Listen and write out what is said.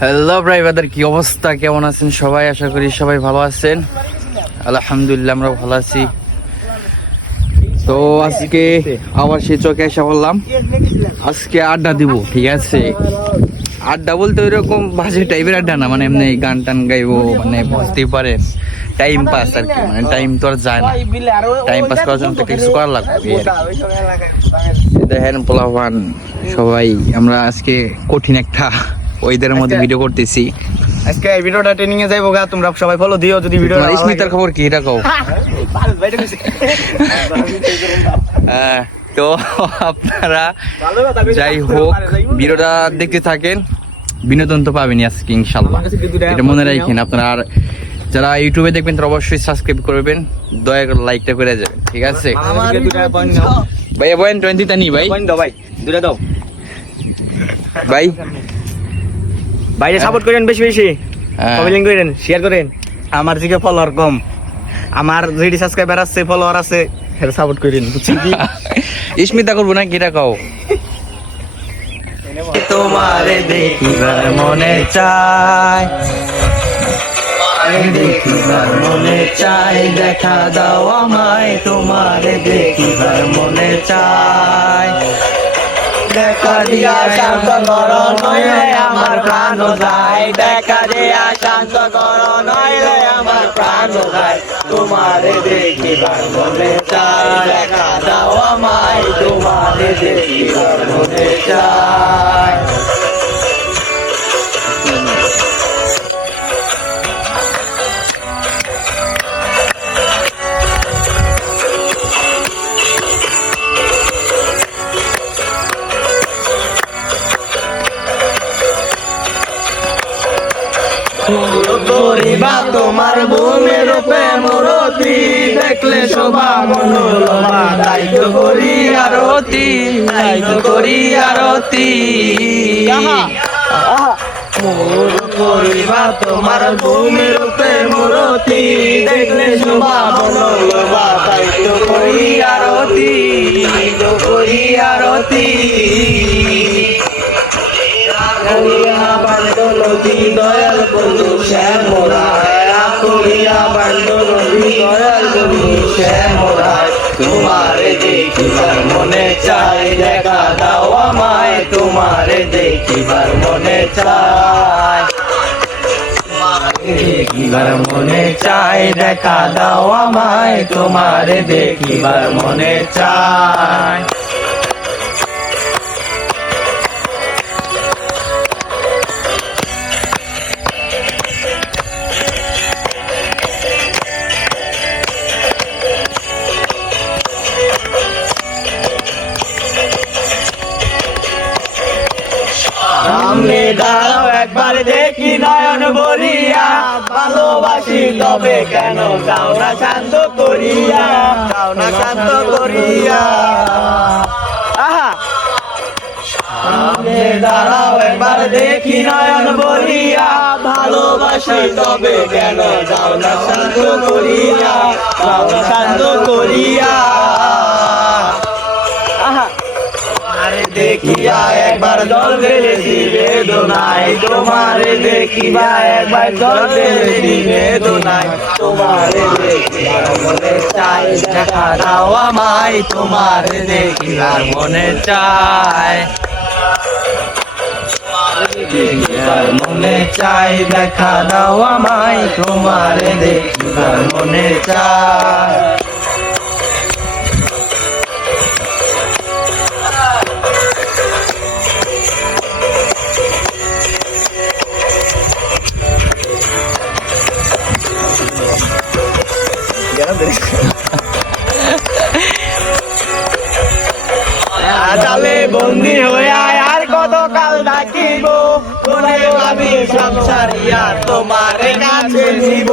Hello brother, কি অবস্থা, কেমন আছেন সবাই? আশা করি সবাই ভালো আছেন। আলহামদুলিল্লাহ, আমরা ভালো আছি। তো আজকে আবার সেই চকে এসে বললাম আজকে আড্ডা দিব, ঠিক আছে? আড্ডা বলতে ওইরকম বাজে টাইপের আড্ডা না, মানে এমনি গান টান গাইবো, মানে বুঝতেই পারেন টাইম পাস আর কি। মানে টাইম তো আর যায় না, টাইম পাস করার জন্য তো কিছু করা লাগবে। দেখেন পোলাপান সবাই, আমরা আজকে কঠিন একটা ওয়েদারের মধ্যে ভিডিও করতেছি। আজকে এই ভিডিওটা ট্রেনিং এ যাইবো গা, তোমরা সবাই ফলো দিও। যদি ভিডিও স্মিতার খবর কি এটা কও। তো আপনারা যাই হোক ভিডিওটা দেখতে থাকেন, বিনোদন তো পাবেন আজকে ইনশাল্লাহ, এটা মনে রাখেন আপনারা। আর যারা ইউটিউবে দেখবেন তারা অবশ্যই সাবস্ক্রাইব করবেন, দয়া করে লাইকটা করে যাবেন, ঠিক আছে? ভাইয়া বয়েন 20টা নি ভাই, ভাই দুটা দাও ভাই বাইরে সাপোর্ট করেন, বেশি বেশি কমেন্ট করেন, শেয়ার করেন। আমার দিকে ফলোয়ার কম, আমার যেটি সাবস্ক্রাইবার আছে, ফলোয়ার আছে, এর সাপোর্ট করেন, বুঝছেন কি? স্মিতা করবো না, কিটা কও। তোমারে দেখিবার মনে চায়, দেখিবার মনে চাই, দেখা দাও আমায়, তোমারে দেখিবার মনে চাই। দেখা দিয়া শান্ত করো, নইলে আমার প্রাণ যায়, দেখা দিয়া শান্ত করো, নইলে আমার প্রাণ যায়। তোমারে দেখিবার মনে চাই, দেখা দাও আমায়, তোমারে দেখিবার মনে চাই। তোমার ভূমির প্রেমরতি, দেখলে শোভা মনোরমা, দায়িত্ব করি আরতি, দায়িত্ব করি আরতি। মোর করিবা তোমার ভূমির প্রেমরতি, দেখলে শোভা মনোরমা, দায়িত্ব করি আরতি, দায়িত্ব করি আরতি। নদী দয়াল বন্ধু শ্যামরায়, করিয়া বান্ধ নদী দয়াল বন্ধু শ্যামরায়। তোমারে দেখিবার মনে চাই, দেখা দাও আমায়, তোমারে দেখিবার মনে চাই, দেখিবার মনে চাই, দেখা দাও আমায়, তোমারে দেখিবার মনে চাই। সামনে দাঁড়াও একবার দেখি নয়ন ভরিয়া, ভালোবাসি তবে কেন যাও না শান্ত করিয়া, যাও না শান্ত করিয়া। সামনে দাঁড়াও একবার দেখি নয়ন ভরিয়া, ভালোবাসি তবে কেন যাও না শান্ত করিয়া, যাও না শান্ত করিয়া। দেখিয়া একবার জল ঢেলে দিবে দোনাই, তোমারে দেখিবা একবার জল ঢেলে দিবে দোনাই। তোমারে দেখিবার মনে চাই, দেখা দাও আমায়, তোমারে দেখিবার মনে চাই, দেখিবার মনে চাই, দেখা দাও আমায়, তোমারে দেখিবার মনে চাই। আজালে বন্দি হইয়া আর কত কাল ডাকিব, মনে ভাবি সব সারিয়া তোমারে কাছে নিব,